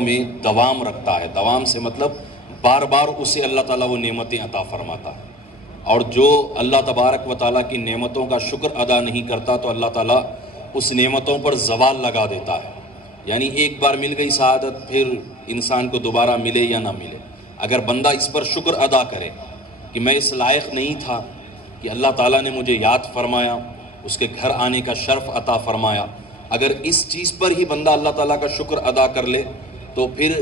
میں دوام رکھتا ہے. دوام سے مطلب بار بار اسے اللہ تعالیٰ وہ نعمتیں عطا فرماتا ہے. اور جو اللہ تبارک و تعالیٰ کی نعمتوں کا شکر ادا نہیں کرتا تو اللہ تعالیٰ اس نعمتوں پر زوال لگا دیتا ہے. یعنی ایک بار مل گئی سعادت پھر انسان کو دوبارہ ملے یا نہ ملے. اگر بندہ اس پر شکر ادا کرے کہ میں اس لائق نہیں تھا کہ اللہ تعالیٰ نے مجھے یاد فرمایا, اس کے گھر آنے کا شرف عطا فرمایا, اگر اس چیز پر ہی بندہ اللہ تعالیٰ کا شکر ادا کر لے تو پھر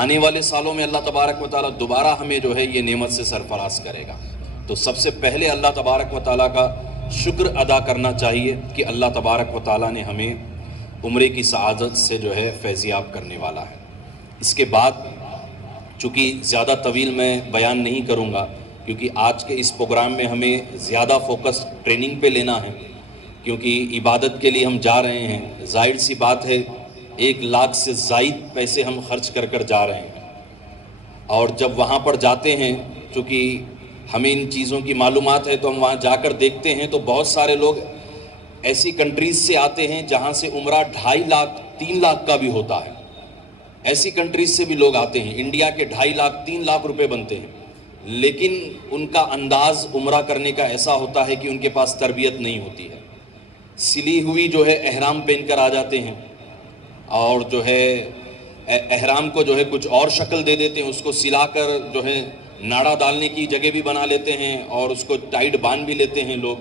آنے والے سالوں میں اللہ تبارک و تعالیٰ دوبارہ ہمیں جو ہے یہ نعمت سے سرفراز کرے گا. تو سب سے پہلے اللہ تبارک و تعالیٰ کا شکر ادا کرنا چاہیے کہ اللہ تبارک و تعالیٰ نے ہمیں عمرے کی سعادت سے جو ہے فیضیاب کرنے والا ہے. اس کے بعد چونکہ زیادہ طویل میں بیان نہیں کروں گا کیونکہ آج کے اس پروگرام میں ہمیں زیادہ فوکس ٹریننگ پہ لینا ہے, کیونکہ عبادت کے لیے ہم جا رہے ہیں. ظاہر سی بات ہے 1 لاکھ سے زائد پیسے ہم خرچ کر جا رہے ہیں, اور جب وہاں پر جاتے ہیں چونکہ ہمیں ان چیزوں کی معلومات ہے تو ہم وہاں جا کر دیکھتے ہیں تو بہت سارے لوگ ایسی کنٹریز سے آتے ہیں جہاں سے عمرہ 2.5 لاکھ 3 لاکھ کا بھی ہوتا ہے. ایسی کنٹریز سے بھی لوگ آتے ہیں. انڈیا کے 2.5 لاکھ 3 لاکھ روپے بنتے ہیں, لیکن ان کا انداز عمرہ کرنے کا ایسا ہوتا ہے کہ ان کے پاس تربیت نہیں ہوتی ہے. سلی ہوئی جو ہے احرام پہن کر آ جاتے ہیں اور جو ہے احرام کو جو ہے کچھ اور شکل دے دیتے ہیں, اس کو سلا کر جو ہے ناڑا ڈالنے کی جگہ بھی بنا لیتے ہیں اور اس کو ٹائٹ باندھ بھی لیتے ہیں لوگ.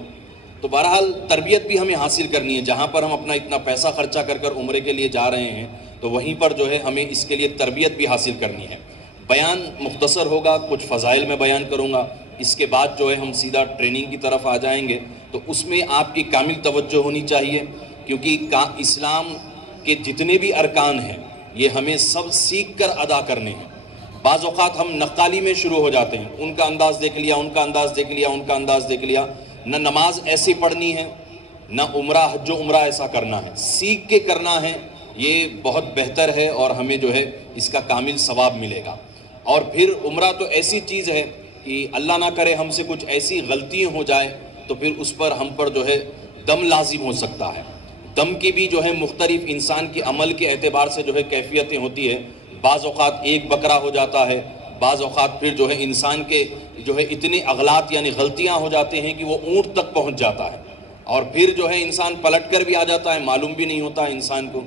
تو بہرحال تربیت بھی ہمیں حاصل کرنی ہے. جہاں پر ہم اپنا اتنا پیسہ خرچہ کر عمرے کے لیے جا رہے ہیں تو وہیں پر جو ہے ہمیں اس کے لیے تربیت بھی حاصل کرنی ہے. بیان مختصر ہوگا, کچھ فضائل میں بیان کروں گا. اس کے بعد جو ہے ہم سیدھا ٹریننگ کی طرف آ جائیں گے. تو اس میں آپ کی کامل توجہ ہونی چاہیے کیونکہ اسلام کے جتنے بھی ارکان ہیں یہ ہمیں سب سیکھ کر ادا کرنے ہیں. بعض اوقات ہم نقالی میں شروع ہو جاتے ہیں, ان کا انداز دیکھ لیا, ان کا انداز دیکھ لیا, ان کا انداز دیکھ لیا. نہ نماز ایسی پڑھنی ہے, نہ عمرہ حج و عمرہ ایسا کرنا ہے, سیکھ کے کرنا ہے. یہ بہت بہتر ہے اور ہمیں جو ہے اس کا کامل ثواب ملے گا. اور پھر عمرہ تو ایسی چیز ہے کہ اللہ نہ کرے ہم سے کچھ ایسی غلطیاں ہو جائے تو پھر اس پر ہم پر جو ہے دم لازم ہو سکتا ہے. دم کی بھی جو ہے مختلف انسان کے عمل کے اعتبار سے جو ہے کیفیتیں ہوتی ہے. بعض اوقات 1 بکرا ہو جاتا ہے, بعض اوقات پھر جو ہے انسان کے جو ہے اتنے اغلاط یعنی غلطیاں ہو جاتے ہیں کہ وہ اونٹ تک پہنچ جاتا ہے, اور پھر جو ہے انسان پلٹ کر بھی آ جاتا ہے, معلوم بھی نہیں ہوتا ہے انسان کو.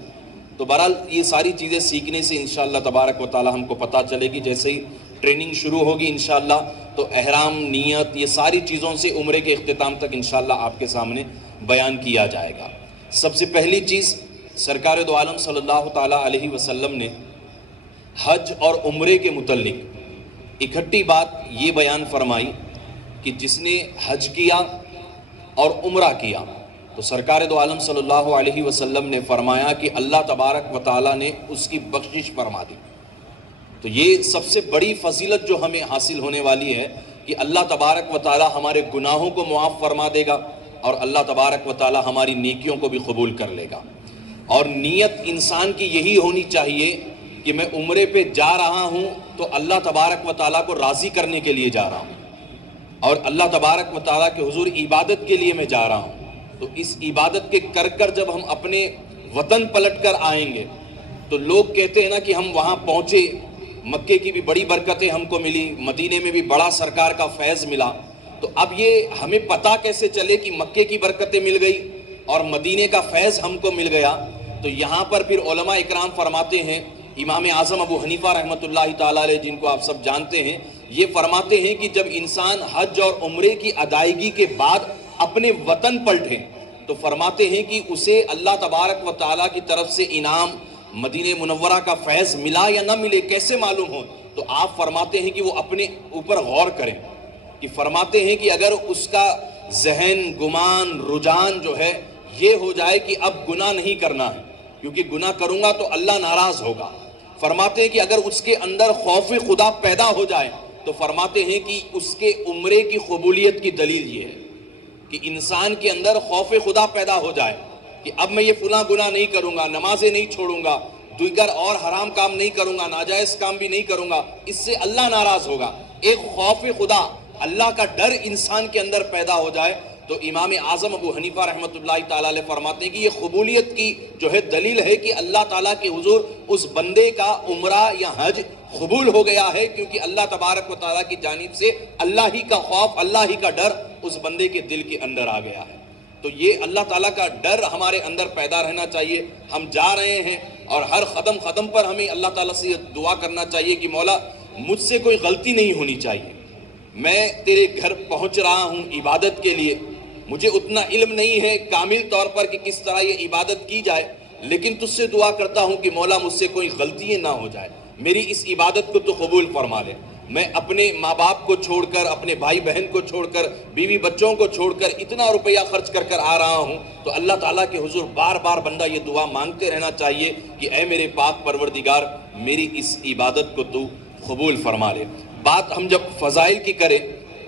تو بہرحال یہ ساری چیزیں سیکھنے سے انشاءاللہ تبارک و تعالی ہم کو پتہ چلے گی. جیسے ہی ٹریننگ شروع ہوگی انشاءاللہ تو احرام, نیت, یہ ساری چیزوں سے عمرے کے اختتام تک انشاءاللہ آپ کے سامنے بیان کیا جائے گا. سب سے پہلی چیز سرکار دو عالم صلی اللہ تعالیٰ علیہ وسلم نے حج اور عمرے کے متعلق اکٹھی بات یہ بیان فرمائی کہ جس نے حج کیا اور عمرہ کیا تو سرکار دو عالم صلی اللہ علیہ وسلم نے فرمایا کہ اللہ تبارک و تعالیٰ نے اس کی بخشش فرما دی. تو یہ سب سے بڑی فضیلت جو ہمیں حاصل ہونے والی ہے کہ اللہ تبارک و تعالیٰ ہمارے گناہوں کو معاف فرما دے گا اور اللہ تبارک و تعالیٰ ہماری نیکیوں کو بھی قبول کر لے گا. اور نیت انسان کی یہی ہونی چاہیے کہ میں عمرے پہ جا رہا ہوں تو اللہ تبارک و تعالیٰ کو راضی کرنے کے لیے جا رہا ہوں اور اللہ تبارک و تعالیٰ کے حضور عبادت کے لیے میں جا رہا ہوں. تو اس عبادت کے کر جب ہم اپنے وطن پلٹ کر آئیں گے تو لوگ کہتے ہیں نا کہ ہم وہاں پہنچے, مکے کی بھی بڑی برکتیں ہم کو ملی, مدینے میں بھی بڑا سرکار کا فیض ملا. تو اب یہ ہمیں پتہ کیسے چلے کہ مکے کی برکتیں مل گئی اور مدینے کا فیض ہم کو مل گیا؟ تو یہاں پر پھر علماء اکرام فرماتے ہیں, امام اعظم ابو حنیفہ رحمۃ اللہ تعالیٰ علیہ جن کو آپ سب جانتے ہیں, یہ فرماتے ہیں کہ جب انسان حج اور عمرے کی ادائیگی کے بعد اپنے وطن پلٹے تو فرماتے ہیں کہ اسے اللہ تبارک و تعالیٰ کی طرف سے انعام مدینہ منورہ کا فیض ملا یا نہ ملے کیسے معلوم ہو؟ تو آپ فرماتے ہیں کہ وہ اپنے اوپر غور کریں کہ فرماتے ہیں کہ اگر اس کا ذہن, گمان, رجحان جو ہے یہ ہو جائے کہ اب گناہ نہیں کرنا ہے کیونکہ گناہ کروں گا تو اللہ ناراض ہوگا. فرماتے ہیں کہ اگر اس کے اندر خوف خدا پیدا ہو جائے تو فرماتے ہیں کہ اس کے عمرے کی قبولیت کی دلیل یہ ہے کہ انسان کے اندر خوف خدا پیدا ہو جائے کہ اب میں یہ فلاں گناہ نہیں کروں گا, نمازیں نہیں چھوڑوں گا, دیگر اور حرام کام نہیں کروں گا, ناجائز کام بھی نہیں کروں گا, اس سے اللہ ناراض ہوگا. ایک خوف خدا, اللہ کا ڈر انسان کے اندر پیدا ہو جائے تو تو امام اعظم ابو حنیفہ رحمۃ اللہ تعالیٰ علیہ فرماتے ہیں کہ یہ قبولیت کی جو ہے دلیل ہے کہ اللہ تعالیٰ کے حضور اس بندے کا عمرہ یا حج قبول ہو گیا ہے، کیونکہ اللہ تبارک و تعالیٰ کی جانب سے اللہ ہی کا خوف، اللہ ہی کا ڈر اس بندے کے دل کے اندر آ گیا ہے۔ تو یہ اللہ تعالیٰ کا ڈر ہمارے اندر پیدا رہنا چاہیے۔ ہم جا رہے ہیں اور ہر قدم قدم پر ہمیں اللہ تعالیٰ سے دعا کرنا چاہیے کہ مولا مجھ سے کوئی غلطی نہیں ہونی چاہیے، میں تیرے گھر پہنچ رہا ہوں عبادت کے لیے، مجھے اتنا علم نہیں ہے کامل طور پر کہ کس طرح یہ عبادت کی جائے، لیکن تجھ سے دعا کرتا ہوں کہ مولا مجھ سے کوئی غلطی نہ ہو جائے، میری اس عبادت کو تو قبول فرما لے۔ میں اپنے ماں باپ کو چھوڑ کر، اپنے بھائی بہن کو چھوڑ کر، بیوی بچوں کو چھوڑ کر اتنا روپیہ خرچ کر کر آ رہا ہوں، تو اللہ تعالیٰ کے حضور بار بار بندہ یہ دعا مانگتے رہنا چاہیے کہ اے میرے پاک پروردگار میری اس عبادت کو تو قبول فرما لے۔ بات ہم جب فضائل کی کریں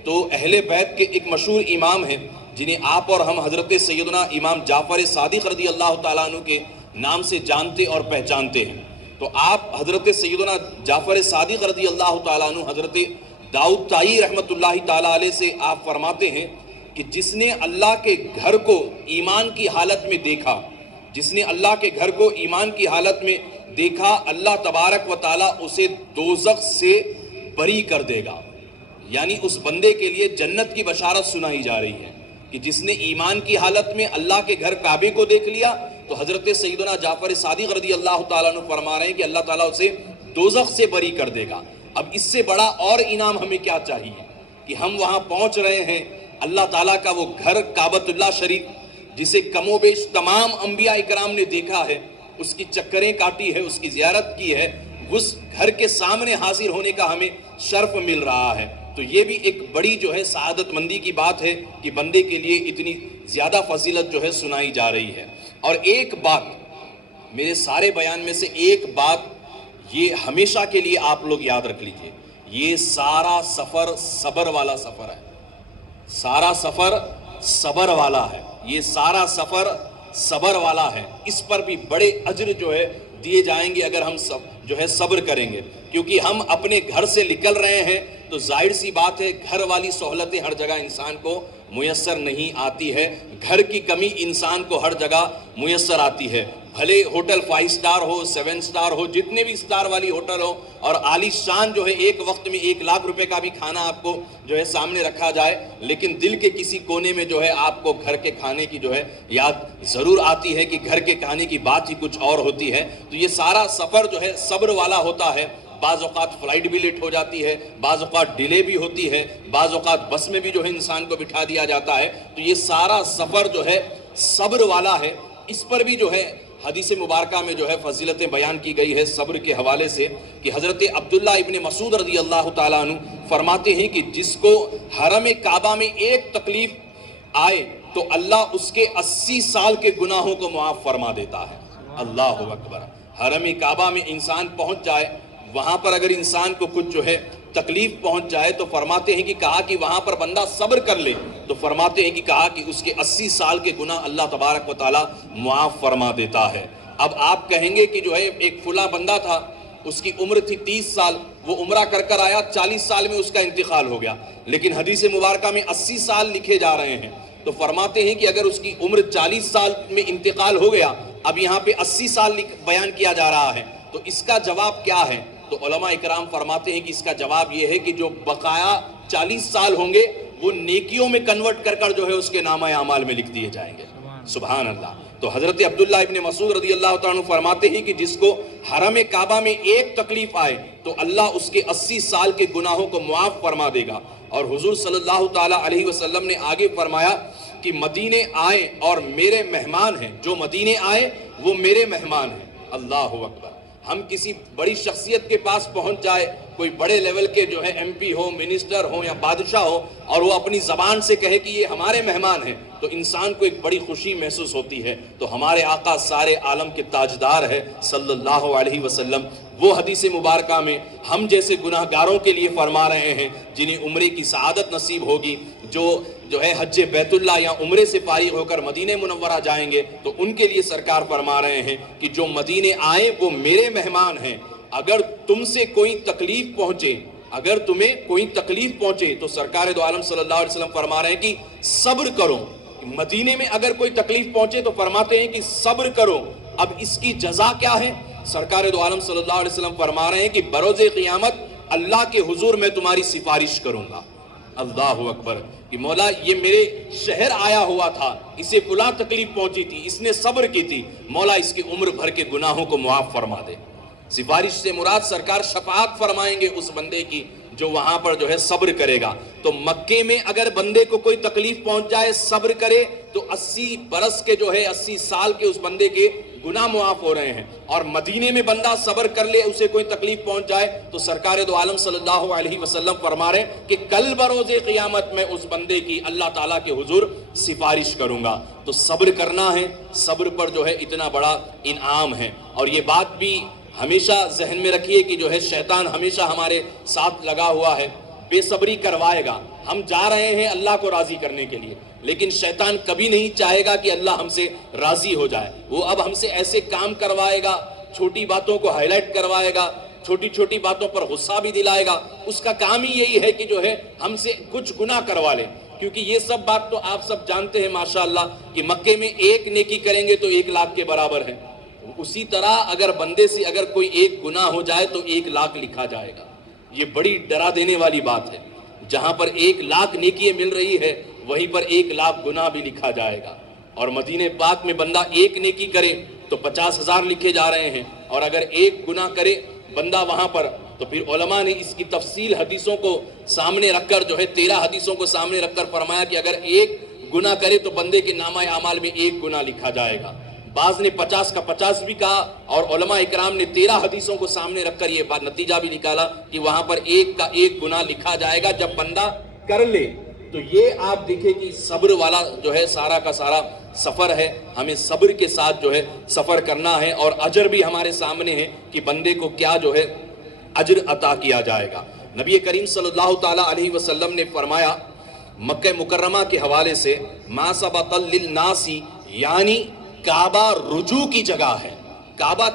تو اہل بیت کے ایک مشہور امام ہیں جنہیں آپ اور ہم حضرت سیدنا امام جعفر صادق رضی اللہ تعالیٰ عنہ کے نام سے جانتے اور پہچانتے ہیں۔ تو آپ حضرت سیدنا جعفر صادق رضی اللہ تعالیٰ عنہ حضرت داؤد طائی رحمۃ اللہ تعالیٰ علیہ سے آپ فرماتے ہیں کہ جس نے اللہ کے گھر کو ایمان کی حالت میں دیکھا، جس نے اللہ کے گھر کو ایمان کی حالت میں دیکھا، اللہ تبارک و تعالیٰ اسے دوزخ سے بری کر دے گا۔ یعنی اس بندے کے لیے جنت کی بشارت سنائی جا رہی ہے کہ جس نے ایمان کی حالت میں اللہ کے گھر کعبے کو دیکھ لیا، تو حضرت سیدنا جعفر صادق رضی اللہ تعالیٰ عنہ فرما رہے ہیں کہ اللہ تعالیٰ اسے دوزخ سے بری کر دے گا۔ اب اس سے بڑا اور انعام ہمیں کیا چاہیے کہ ہم وہاں پہنچ رہے ہیں، اللہ تعالیٰ کا وہ گھر کعبۃ اللہ شریف جسے کم و بیش تمام انبیاء اکرام نے دیکھا ہے، اس کی چکریں کاٹی ہے، اس کی زیارت کی ہے، اس گھر کے سامنے حاضر ہونے کا ہمیں شرف مل رہا ہے۔ تو یہ بھی ایک بڑی جو ہے سعادت مندی کی بات ہے کہ بندے کے لیے اتنی زیادہ فضیلت جو ہے سنائی جا رہی ہے۔ اور ایک بات میرے سارے بیان میں سے ایک بات یہ ہمیشہ کے لیے آپ لوگ یاد رکھ لیجئے، یہ سارا سفر صبر والا سفر ہے، سارا سفر صبر والا ہے، یہ سارا سفر صبر والا ہے۔ اس پر بھی بڑے اجر جو ہے دیے جائیں گے اگر ہم جو ہے صبر کریں گے، کیونکہ ہم اپنے گھر سے نکل رہے ہیں تو ظاہر سی بات ہے گھر والی سہولتیں ہر جگہ انسان کو میسر نہیں آتی ہے، گھر کی کمی انسان کو ہر جگہ میسر آتی ہے، بھلے ہوٹل 5 سٹار ہو، 7 سٹار ہو، جتنے بھی سٹار والی ہوٹل ہو، اور عالی شان جو ہے ایک وقت میں 1 لاکھ روپے کا بھی کھانا آپ کو جو ہے سامنے رکھا جائے، لیکن دل کے کسی کونے میں جو ہے آپ کو گھر کے کھانے کی جو ہے یاد ضرور آتی ہے کہ گھر کے کھانے کی بات ہی کچھ اور ہوتی ہے۔ تو یہ سارا سفر جو ہے صبر والا ہوتا ہے۔ بعض اوقات فلائٹ بھی لیٹ ہو جاتی ہے، بعض اوقات ڈیلے بھی ہوتی ہے، بعض اوقات بس میں بھی جو ہے انسان کو بٹھا دیا جاتا ہے، تو یہ سارا سفر جو ہے صبر والا ہے۔ اس پر بھی جو ہے حدیث مبارکہ میں جو ہے فضیلتیں بیان کی گئی ہے صبر کے حوالے سے، کہ حضرت عبداللہ ابن مسعود رضی اللہ تعالیٰ عنہ فرماتے ہیں کہ جس کو حرم کعبہ میں ایک تکلیف آئے تو اللہ اس کے 80 سال کے گناہوں کو معاف فرما دیتا ہے۔ اللہ اکبر۔ حرم کعبہ میں انسان پہنچ جائے، وہاں پر اگر انسان کو کچھ جو ہے تکلیف پہنچ جائے تو فرماتے ہیں کہ کہا کہ وہاں پر بندہ صبر کر لے، تو فرماتے ہیں کہ کہا کہ اس کے 80 سال کے گناہ اللہ تبارک و تعالی معاف فرما دیتا ہے۔ اب آپ کہیں گے کہ جو ہے ایک فلاں بندہ تھا، اس کی عمر تھی 30 سال، وہ عمرہ کر کر آیا، 40 سال میں اس کا انتقال ہو گیا، لیکن حدیث مبارکہ میں 80 سال لکھے جا رہے ہیں، تو فرماتے ہیں کہ اگر اس کی عمر 40 سال میں انتقال ہو گیا، اب یہاں پہ 80 سال بیان کیا جا رہا ہے، تو اس کا جواب کیا ہے؟ تو علماء اکرام فرماتے ہیں کہ اس کا جواب یہ ہے کہ جو بقایا 40 سال ہوں گے وہ نیکیوں میں کنورٹ کر کر جو ہے اس کے نامہ اعمال میں لکھ دیے جائیں گے۔ سبحان اللہ۔ تو حضرت عبداللہ ابن مسعود رضی اللہ تعالیٰ عنہ فرماتے ہیں کہ جس کو حرم کعبہ میں ایک تکلیف آئے تو اللہ اس کے 80 سال کے گناہوں کو معاف فرما دے گا۔ اور حضور صلی اللہ تعالیٰ علیہ وسلم نے آگے فرمایا کہ مدینے آئے اور میرے مہمان ہیں، جو مدینے آئے وہ میرے مہمان ہیں۔ اللہ اکبر۔ ہم کسی بڑی شخصیت کے پاس پہنچ جائے، کوئی بڑے لیول کے جو ہے ایم پی ہو، منسٹر ہو یا بادشاہ ہو، اور وہ اپنی زبان سے کہے کہ یہ ہمارے مہمان ہیں، تو انسان کو ایک بڑی خوشی محسوس ہوتی ہے۔ تو ہمارے آقا سارے عالم کے تاجدار ہے صلی اللہ علیہ وسلم، وہ حدیث مبارکہ میں ہم جیسے گناہ گاروں کے لیے فرما رہے ہیں جنہیں عمرے کی سعادت نصیب ہوگی، جو ہے حج بیت اللہ یا عمرے سے فارغ ہو کر مدینہ منورہ جائیں گے، تو ان کے لیے سرکار فرما رہے ہیں کہ جو مدینے آئے وہ میرے مہمان ہیں۔ اگر تم سے کوئی تکلیف پہنچے، اگر تمہیں کوئی تکلیف پہنچے تو سرکار دو عالم صلی اللہ علیہ وسلم فرما رہے ہیں کہ صبر کرو. مدینے میں اگر کوئی تکلیف پہنچے تو فرماتے ہیں کہ صبر کرو. اب اس کی جزا کیا ہے؟ سرکار دو عالم صلی اللہ علیہ وسلم فرما رہے ہیں کہ بروز قیامت اللہ کے حضور میں تمہاری سفارش کروں گا. اللہ اکبر. کہ مولا یہ میرے شہر آیا ہوا تھا, اسے فلاں تکلیف پہنچی تھی, اس نے صبر کی تھی, مولا اس کی عمر بھر کے گناہوں کو معاف فرما دے. سفارش سے مراد سرکار شفاعت فرمائیں گے اس بندے کی جو وہاں پر جو ہے صبر کرے گا. تو مکے میں اگر بندے کو کوئی تکلیف پہنچ جائے, صبر کرے, تو 80 برس کے جو ہے 80 سال کے اس بندے کے گناہ معاف ہو رہے ہیں. اور مدینے میں بندہ صبر کر لے, اسے کوئی تکلیف پہنچ جائے, تو سرکار دو عالم صلی اللہ علیہ وسلم فرما رہے ہیں کہ کل بروز قیامت میں اس بندے کی اللہ تعالیٰ کے حضور سفارش کروں گا. تو صبر کرنا ہے, صبر پر جو ہے اتنا بڑا انعام ہے. اور یہ بات بھی ہمیشہ ذہن میں رکھیے کہ جو ہے شیطان ہمیشہ ہمارے ساتھ لگا ہوا ہے, بے صبری کروائے گا. ہم جا رہے ہیں اللہ کو راضی کرنے کے لیے, لیکن شیطان کبھی نہیں چاہے گا کہ اللہ ہم سے راضی ہو جائے. وہ اب ہم سے ایسے کام کروائے گا, چھوٹی باتوں کو ہائی لائٹ کروائے گا, چھوٹی چھوٹی باتوں پر غصہ بھی دلائے گا. اس کا کام ہی یہی ہے کہ جو ہے ہم سے کچھ گناہ کروا لے. کیونکہ یہ سب بات تو آپ سب جانتے ہیں ماشاءاللہ کہ مکے میں ایک نیکی کریں گے تو 1 لاکھ کے برابر ہے. اسی طرح اگر بندے سے اگر کوئی ایک گناہ ہو جائے تو 1 لاکھ لکھا جائے گا. یہ بڑی ڈرا دینے والی بات ہے. جہاں پر 1 لاکھ نیکی مل رہی ہے وہیں پر 1 لاکھ گناہ بھی لکھا جائے گا. اور مدینہ پاک میں بندہ ایک نیکی کرے تو 50,000 لکھے جا رہے ہیں, اور اگر ایک گناہ کرے بندہ وہاں پر, تو پھر علماء نے اس کی تفصیل حدیثوں کو سامنے رکھ کر جو ہے 13 حدیثوں کو سامنے رکھ کر فرمایا کہ اگر ایک گناہ کرے تو بندے کے نامہ اعمال میں 1 گناہ لکھا جائے گا. بعض نے 50 کا 50 بھی کہا, اور علماء اکرام نے 13 حدیثوں کو سامنے رکھ کر یہ بات نتیجہ بھی نکالا کہ وہاں پر 1 کا 1 گناہ لکھا جائے گا جب بندہ کر لے. تو یہ آپ دیکھیں کہ صبر والا جو ہے سارا کا سارا سفر ہے. ہمیں صبر کے ساتھ جو ہے سفر کرنا ہے, اور اجر بھی ہمارے سامنے ہے کہ بندے کو کیا جو ہے اجر عطا کیا جائے گا. نبی کریم صلی اللہ تعالیٰ علیہ وسلم نے فرمایا مکہ مکرمہ کے حوالے سے, ما سبق للناس, یعنی کعبہ رجوع کی جگہ ہے. کعبہ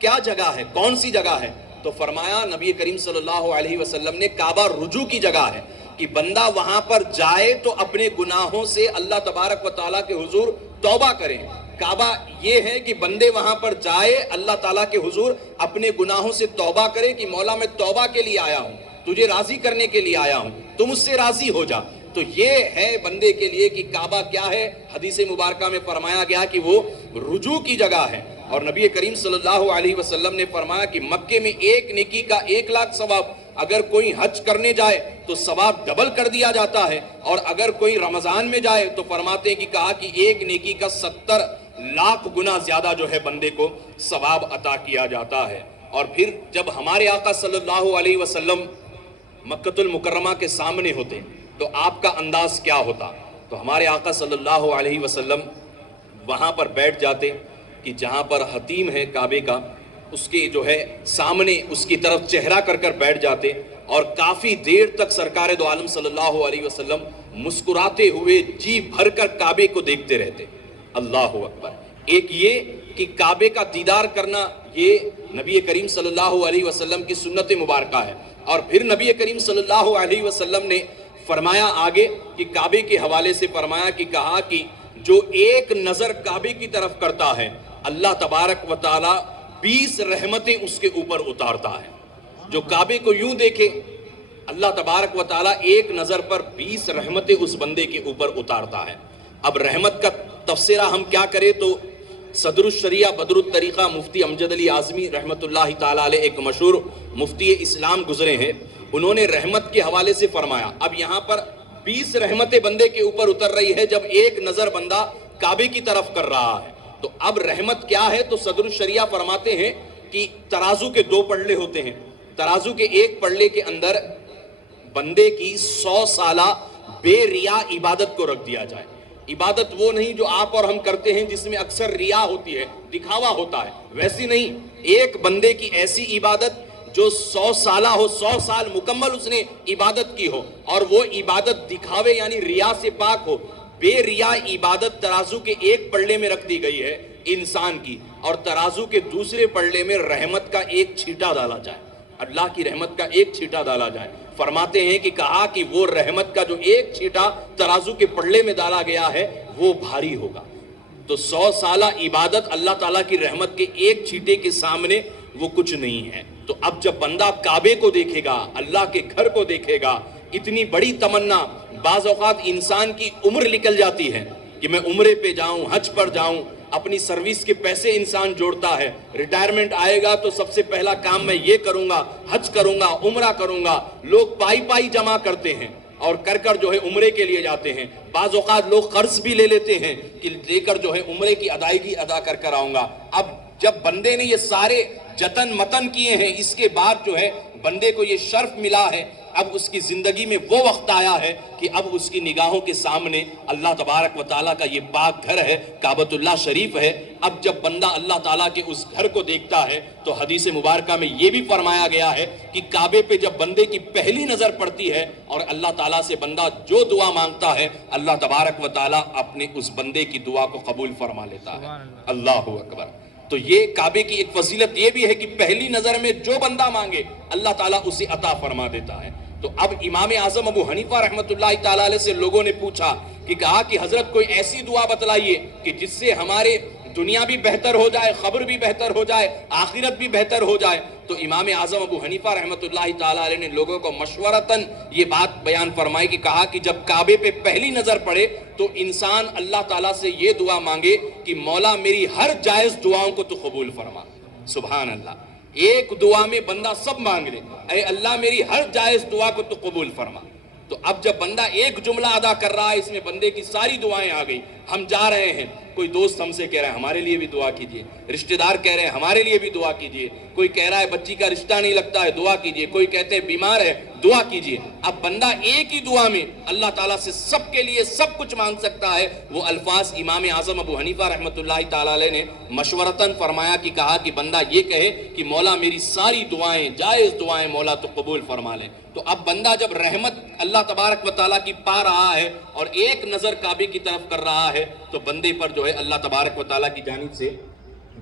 کیا جگہ ہے, کون سی جگہ ہے؟ تو فرمایا نبی کریم صلی اللہ علیہ وسلم نے کعبہ رجوع کی جگہ ہے کہ بندہ وہاں پر جائے تو اپنے گناہوں سے اللہ تبارک و تعالیٰ کے حضور توبہ کرے. کعبہ یہ ہے کہ بندے وہاں پر جائے, اللہ تعالیٰ کے حضور اپنے گناہوں سے توبہ کرے کہ مولا میں توبہ کے لیے آیا ہوں, تجھے راضی کرنے کے لیے آیا ہوں, تو مجھ سے راضی ہو جا. تو یہ ہے بندے کے لیے کہ کعبہ کیا ہے. حدیث مبارکہ میں فرمایا گیا کہ وہ رجوع کی جگہ ہے. اور نبی کریم صلی اللہ علیہ وسلم نے فرمایا کہ مکے میں ایک نیکی کا 1 لاکھ ثواب, اگر کوئی حج کرنے جائے تو ثواب ڈبل کر دیا جاتا ہے, اور اگر کوئی رمضان میں جائے تو فرماتے ہیں کہ کہا کہ ایک نیکی کا 70 لاکھ گنا زیادہ جو ہے بندے کو ثواب عطا کیا جاتا ہے. اور پھر جب ہمارے آقا صلی اللہ علیہ وسلم مکۃ المکرمہ کے سامنے ہوتے تو آپ کا انداز کیا ہوتا؟ تو ہمارے آقا صلی اللہ علیہ وسلم وہاں پر بیٹھ جاتے کہ جہاں پر حتیم ہے کعبے کا, اس کے جو ہے سامنے اس کی طرف چہرہ کر کر بیٹھ جاتے, اور کافی دیر تک سرکار دو عالم صلی اللہ علیہ وسلم مسکراتے ہوئے جی بھر کر کعبے کو دیکھتے رہتے. اللہ اکبر. ایک یہ کہ کعبے کا دیدار کرنا یہ نبی کریم صلی اللہ علیہ وسلم کی سنت مبارکہ ہے. اور پھر نبی کریم صلی اللہ علیہ وسلم نے فرمایا آگے کہ کعبے کے حوالے سے فرمایا کہ کہا کہ جو ایک نظر کعبے کی طرف کرتا ہے اللہ تبارک و تعالی 20 رحمتیں اس کے اوپر اتارتا ہے. جو کعبے کو یوں دیکھے اللہ تبارک و تعالی ایک نظر پر 20 رحمتیں اس بندے کے اوپر اتارتا ہے. اب رحمت کا تفسیرہ ہم کیا کریں تو صدر الشریعہ بدر الطریقہ مفتی امجد علی اعظمی رحمت اللہ تعالی علیہ ایک مشہور مفتی اسلام گزرے ہیں, انہوں نے رحمت کے حوالے سے فرمایا اب یہاں پر 20 رحمتیں بندے کے اوپر اتر رہی ہے جب ایک نظر بندہ کعبے کی طرف کر رہا ہے. تو اب رحمت کیا ہے تو صدر الشریعہ فرماتے ہیں کہ ترازو کے 2 پلڑے ہوتے ہیں, ترازو کے ایک پلڑے کے اندر بندے کی 100 سالہ بے ریا عبادت کو رکھ دیا جائے. عبادت وہ نہیں جو آپ اور ہم کرتے ہیں جس میں اکثر ریا ہوتی ہے, دکھاوا ہوتا ہے, ویسی نہیں. ایک بندے کی ایسی عبادت جو 100 سالہ ہو, 100 سال مکمل اس نے عبادت کی ہو, اور وہ عبادت دکھاوے یعنی ریا سے پاک ہو. بے ریا عبادت ترازو کے ایک پلڑے میں رکھ دی گئی ہے انسان کی, اور ترازو کے دوسرے پلڑے میں رحمت کا ایک چھیٹا ڈالا جائے. اللہ کی رحمت کا ایک چھینٹا ڈالا جائے. فرماتے ہیں کہ کہا کہ وہ رحمت کا جو ایک چھینٹا ترازو کے پلڑے میں ڈالا گیا ہے وہ بھاری ہوگا. تو 100 سالہ عبادت اللہ تعالیٰ کی رحمت کے ایک چھینٹے کے سامنے وہ کچھ نہیں ہے. تو اب جب بندہ کعبے کو دیکھے گا, اللہ کے گھر کو دیکھے گا, اتنی بڑی تمنا, بعض اوقات انسان کی عمر نکل جاتی ہے کہ میں عمرے پہ جاؤں, حج پر جاؤں, اپنی سروس کے پیسے انسان جوڑتا ہے, ریٹائرمنٹ آئے گا تو سب سے پہلا کام میں یہ کروں گا, حج کروں گا, عمرہ کروں گا. لوگ پائی جمع کرتے ہیں اور کر جو ہے عمرے کے لیے جاتے ہیں. بعض اوقات لوگ قرض بھی لے لیتے ہیں کہ لے کر جو ہے عمرے کی ادائیگی ادا کر آؤں گا. اب جب بندے نے یہ سارے جتن متن کیے ہیں, اس کے بعد جو ہے بندے کو یہ شرف ملا ہے, اب اس کی زندگی میں وہ وقت آیا ہے کہ اب اس کی نگاہوں کے سامنے اللہ تبارک و تعالیٰ کا یہ پاک گھر ہے, کعبۃ اللہ شریف ہے. اب جب بندہ اللہ تعالیٰ کے اس گھر کو دیکھتا ہے تو حدیث مبارکہ میں یہ بھی فرمایا گیا ہے کہ کعبے پہ جب بندے کی پہلی نظر پڑتی ہے اور اللہ تعالیٰ سے بندہ جو دعا مانگتا ہے, اللہ تبارک و تعالیٰ اپنے اس بندے کی دعا کو قبول فرما لیتا ہے. اللہ اکبر. تو یہ کعبے کی ایک فضیلت یہ بھی ہے کہ پہلی نظر میں جو بندہ مانگے اللہ تعالیٰ اسے عطا فرما دیتا ہے. تو اب امام اعظم ابو حنیفہ رحمۃ اللہ تعالیٰ علیہ سے لوگوں نے پوچھا کہ کہا کہ حضرت کوئی ایسی دعا بتلائیے کہ جس سے ہمارے دنیا بھی بہتر ہو جائے, خبر بھی بہتر ہو جائے, آخرت بھی بہتر ہو جائے. تو امام اعظم ابو حنیفہ رحمۃ اللہ تعالیٰ علیہ نے لوگوں کو مشورتاً یہ بات بیان فرمائی کہ کہا کہ جب کعبے پہ پہلی نظر پڑے تو انسان اللہ تعالیٰ سے یہ دعا مانگے کہ مولا میری ہر جائز دعاؤں کو تو قبول فرما. سبحان اللہ. ایک دعا میں بندہ سب مانگ لے, اے اللہ میری ہر جائز دعا کو تو قبول فرما. تو اب جب بندہ ایک جملہ ادا کر رہا ہے, اس میں بندے کی ساری دعائیں آ گئی. ہم جا رہے ہیں, کوئی دوست ہم سے کہہ رہا ہے ہمارے لیے بھی دعا کیجئے, رشتہ دار کہہ رہے ہیں ہمارے لیے بھی دعا کیجئے, کوئی کہہ رہا ہے بچی کا رشتہ نہیں لگتا ہے دعا کیجئے, کوئی کہتے ہیں بیمار ہے دعا کیجئے. اب بندہ ایک ہی دعا میں اللہ تعالیٰ سے سب کے لیے سب کچھ مانگ سکتا ہے. وہ الفاظ امام اعظم ابو حنیفہ رحمۃ اللہ تعالیٰ علیہ نے مشورتاً فرمایا کہ کہا کہ بندہ یہ کہے کہ مولا میری ساری دعائیں جائز دعائیں مولا تو قبول فرما لے. تو اب بندہ جب رحمت اللہ تبارک و تعالیٰ کی پا رہا ہے اور ایک نظر کعبے کی طرف کر رہا ہے تو بندے پر جو ہے اللہ تبارک و تعالیٰ کی جانب سے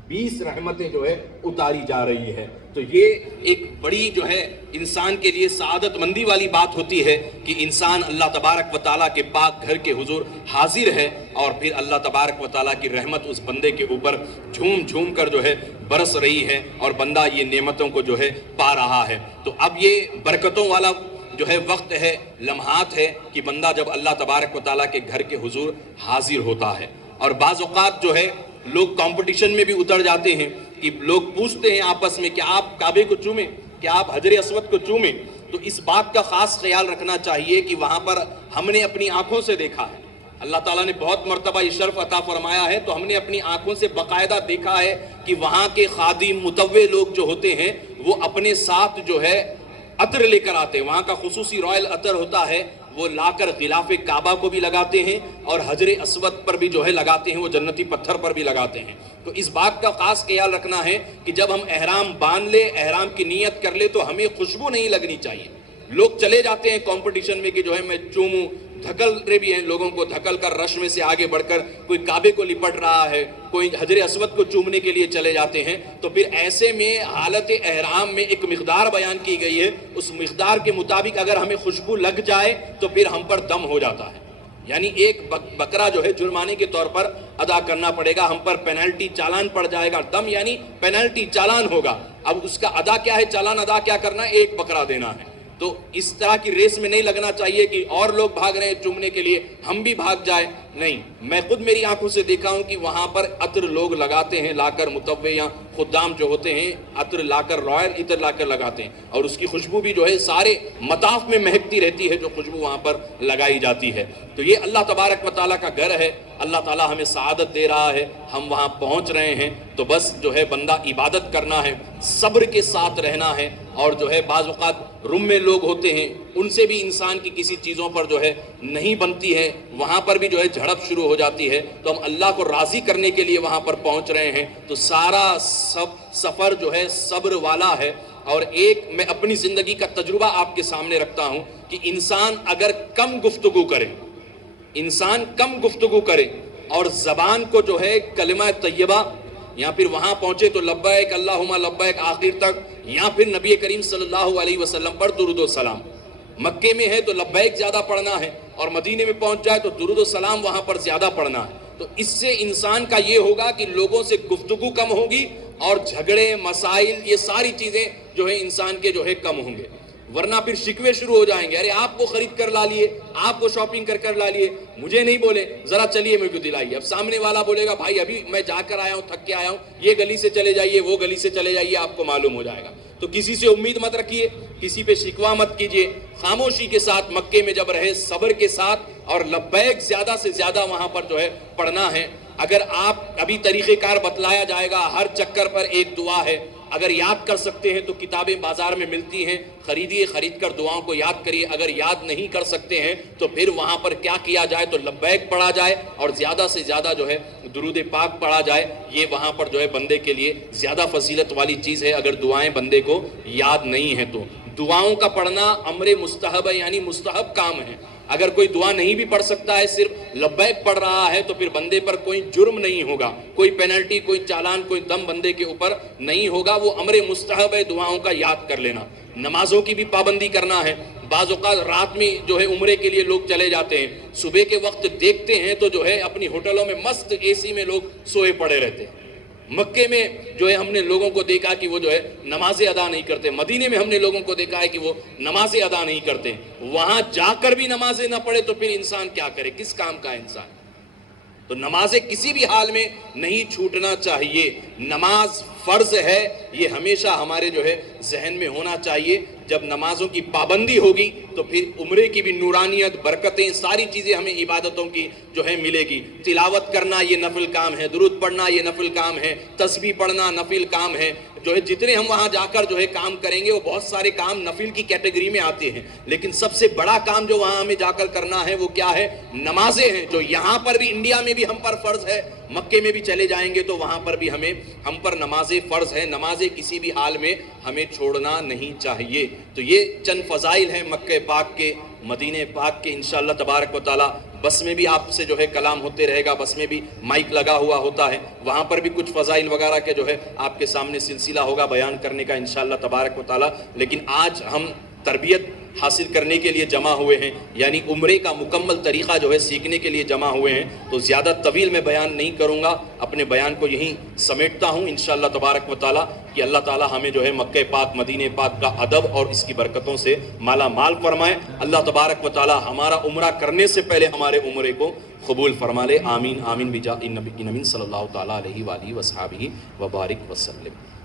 20 رحمتیں جو ہے اتاری جا رہی ہے. تو یہ ایک بڑی جو ہے انسان کے لیے سعادت مندی والی بات ہوتی ہے کہ انسان اللہ تبارک و تعالیٰ کے پاک گھر کے حضور حاضر ہے اور پھر اللہ تبارک و تعالیٰ کی رحمت اس بندے کے اوپر جھوم جھوم کر جو ہے برس رہی ہے اور بندہ یہ نعمتوں کو جو ہے پا رہا ہے. تو اب یہ برکتوں والا جو ہے وقت ہے, لمحات ہے کہ بندہ جب اللہ تبارک و تعالیٰ کے گھر کے حضور حاضر ہوتا ہے. اور بعض اوقات جو ہے لوگ کمپٹیشن میں بھی اتر جاتے ہیں کہ لوگ پوچھتے ہیں آپس میں کہ آپ کعبے کو چومیں, کہ آپ حجر اسود کو چومیں. تو اس بات کا خاص خیال رکھنا چاہیے کہ وہاں پر ہم نے اپنی آنکھوں سے دیکھا ہے, اللہ تعالیٰ نے بہت مرتبہ یہ شرف عطا فرمایا ہے, تو ہم نے اپنی آنکھوں سے باقاعدہ دیکھا ہے کہ وہاں کے خادم متوع لوگ جو ہوتے ہیں وہ اپنے ساتھ جو ہے عطر لے کر آتے ہیں. وہاں کا خصوصی رائل عطر ہوتا ہے, وہ لا کر غلاف کعبہ کو بھی لگاتے ہیں اور حجر اسود پر بھی جو ہے لگاتے ہیں, وہ جنتی پتھر پر بھی لگاتے ہیں. تو اس بات کا خاص خیال رکھنا ہے کہ جب ہم احرام باندھ لے, احرام کی نیت کر لے, تو ہمیں خوشبو نہیں لگنی چاہیے. لوگ چلے جاتے ہیں کمپٹیشن میں کہ جو ہے میں چوموں, دھکل رہے بھی ہیں لوگوں کو, دھکل کر رش میں سے آگے بڑھ کر کوئی کعبے کو لپٹ رہا ہے, کوئی حجر اسود کو چومنے کے لیے چلے جاتے ہیں. تو پھر ایسے میں حالت احرام میں ایک مقدار بیان کی گئی ہے, اس مقدار کے مطابق اگر ہمیں خوشبو لگ جائے تو پھر ہم پر دم ہو جاتا ہے. یعنی ایک بکرا جو ہے جرمانے کے طور پر ادا کرنا پڑے گا, ہم پر پینلٹی چالان پڑ جائے گا. دم یعنی پینلٹی چالان ہوگا. اب اس کا ادا کیا ہے, چالان ادا کیا کرنا ہے, ایک بکرا دینا ہے. تو اس طرح کی ریس میں نہیں لگنا چاہیے کہ اور لوگ بھاگ رہے ہیں چومنے کے لیے ہم بھی بھاگ جائیں. نہیں, میں خود میری آنکھوں سے دیکھا ہوں کہ وہاں پر عطر لوگ لگاتے ہیں, لا کر متوع یا خدام جو ہوتے ہیں عطر لا کر, رائل عطر لا کر لگاتے ہیں, اور اس کی خوشبو بھی جو ہے سارے مطاف میں مہکتی رہتی ہے جو خوشبو وہاں پر لگائی جاتی ہے. تو یہ اللہ تبارک و تعالیٰ کا گھر ہے, اللہ تعالیٰ ہمیں سعادت دے رہا ہے, ہم وہاں پہنچ رہے ہیں. تو بس جو ہے بندہ عبادت کرنا ہے, صبر کے ساتھ رہنا ہے. اور جو ہے بعض اوقات روم میں لوگ ہوتے ہیں, ان سے بھی انسان کی کسی چیزوں پر جو ہے نہیں بنتی ہے, وہاں پر بھی جو ہے جھڑپ شروع ہو جاتی ہے. تو ہم اللہ کو راضی کرنے کے لیے وہاں پر پہنچ رہے ہیں. تو سارا سفر جو ہے صبر والا ہے. اور ایک میں اپنی زندگی کا تجربہ آپ کے سامنے رکھتا ہوں کہ انسان اگر کم گفتگو کرے اور زبان کو جو ہے کلمہ طیبہ, یا پھر وہاں پہنچے تو لبیک اللہم لبیک آخر تک, یا پھر نبی کریم صلی اللہ علیہ وسلم پر درود و سلام. مکے میں ہے تو لبیک زیادہ پڑھنا ہے، اور مدینے میں پہنچ جائے تو درود و سلام وہاں پر زیادہ پڑھنا ہے. تو اس سے انسان کا یہ ہوگا کہ لوگوں سے گفتگو کم ہوگی، اور جھگڑے مسائل یہ ساری چیزیں جو ہے انسان کے جو ہے کم ہوں گے. ورنہ پھر شکوے شروع ہو جائیں گے، ارے آپ کو خرید کر لا لیے، آپ کو شاپنگ کر لا لیے، مجھے نہیں بولے، ذرا چلیے میرے کو دلائیے. اب سامنے والا بولے گا بھائی ابھی میں جا کر آیا ہوں، تھک کے آیا ہوں، یہ گلی سے چلے جائیے، وہ گلی سے چلے جائیے، آپ کو معلوم ہو جائے گا. تو کسی سے امید مت رکھیے، کسی پہ شکوہ مت کیجیے، خاموشی کے ساتھ مکے میں جب رہے صبر کے ساتھ، اور لبیک زیادہ سے زیادہ وہاں پر جو ہے پڑھنا ہے. اگر آپ ابھی طریقہ کار بتلایا جائے گا، ہر چکر پر ایک دعا ہے، اگر یاد کر سکتے ہیں تو کتابیں بازار میں ملتی ہیں، خریدیے، خرید کر دعاؤں کو یاد کریے. اگر یاد نہیں کر سکتے ہیں تو پھر وہاں پر کیا کیا جائے تو لبیک پڑھا جائے، اور زیادہ سے زیادہ جو ہے درود پاک پڑھا جائے. یہ وہاں پر جو ہے بندے کے لیے زیادہ فضیلت والی چیز ہے اگر دعائیں بندے کو یاد نہیں ہیں تو. دعاؤں کا پڑھنا امر مستحب ہے، یعنی مستحب کام ہے. اگر کوئی دعا نہیں بھی پڑھ سکتا ہے، صرف لبیک پڑھ رہا ہے، تو پھر بندے پر کوئی جرم نہیں ہوگا، کوئی پینلٹی، کوئی چالان، کوئی دم بندے کے اوپر نہیں ہوگا. وہ امر مستحب ہے دعاؤں کا یاد کر لینا. نمازوں کی بھی پابندی کرنا ہے. بعض اوقات رات میں جو ہے عمرے کے لیے لوگ چلے جاتے ہیں، صبح کے وقت دیکھتے ہیں تو جو ہے اپنی ہوٹلوں میں مست اے سی میں لوگ سوئے پڑے رہتے ہیں. مکے میں جو ہے ہم نے لوگوں کو دیکھا کہ وہ جو ہے نمازیں ادا نہیں کرتے. مدینے میں ہم نے لوگوں کو دیکھا ہے کہ وہ نمازیں ادا نہیں کرتے. وہاں جا کر بھی نمازیں نہ پڑھے تو پھر انسان کیا کرے، کس کام کا انسان. تو نمازیں کسی بھی حال میں نہیں چھوٹنا چاہیے. نماز فرض ہے، یہ ہمیشہ ہمارے جو ہے ذہن میں ہونا چاہیے. جب نمازوں کی پابندی ہوگی تو پھر عمرے کی بھی نورانیت، برکتیں، ساری چیزیں ہمیں عبادتوں کی جو ہے ملے گی. تلاوت کرنا یہ نفل کام ہے، درود پڑھنا یہ نفل کام ہے، تسبیح پڑھنا نفل کام ہے. جو ہے جتنے ہم وہاں جا کر جو ہے کام کریں گے وہ بہت سارے کام نفل کی کیٹیگری میں آتے ہیں، لیکن سب سے بڑا کام جو وہاں ہمیں جا کر کرنا ہے وہ کیا ہے؟ نمازیں ہیں، جو یہاں پر بھی انڈیا میں بھی ہم پر فرض ہے. مکے میں بھی چلے جائیں گے تو وہاں پر بھی ہم پر نمازیں فرض ہے. نمازیں کسی بھی حال میں ہمیں چھوڑنا نہیں چاہیے. تو یہ چند فضائل ہیں مکہ پاک کے، مدینہ پاک کے. انشاءاللہ تبارک و تعالی بس میں بھی آپ سے جو ہے کلام ہوتے رہے گا، بس میں بھی مائک لگا ہوا ہوتا ہے، وہاں پر بھی کچھ فضائل وغیرہ کے جو ہے آپ کے سامنے سلسلہ ہوگا بیان کرنے کا انشاءاللہ تبارک و تعالی. لیکن آج ہم تربیت حاصل کرنے کے لیے جمع ہوئے ہیں، یعنی عمرے کا مکمل طریقہ جو ہے سیکھنے کے لیے جمع ہوئے ہیں. تو زیادہ طویل میں بیان نہیں کروں گا، اپنے بیان کو یہیں سمیٹتا ہوں انشاءاللہ تبارک و تعالی کہ اللہ تعالی ہمیں جو ہے مکہ پاک، مدینہ پاک کا ادب اور اس کی برکتوں سے مالا مال فرمائے. اللہ تبارک و تعالی ہمارا عمرہ کرنے سے پہلے ہمارے عمرے کو قبول فرما لے. آمین آمین بجاہ النبی صلی اللہ تعالی علیہ وآلہ وصحبہ وبارک وسلم.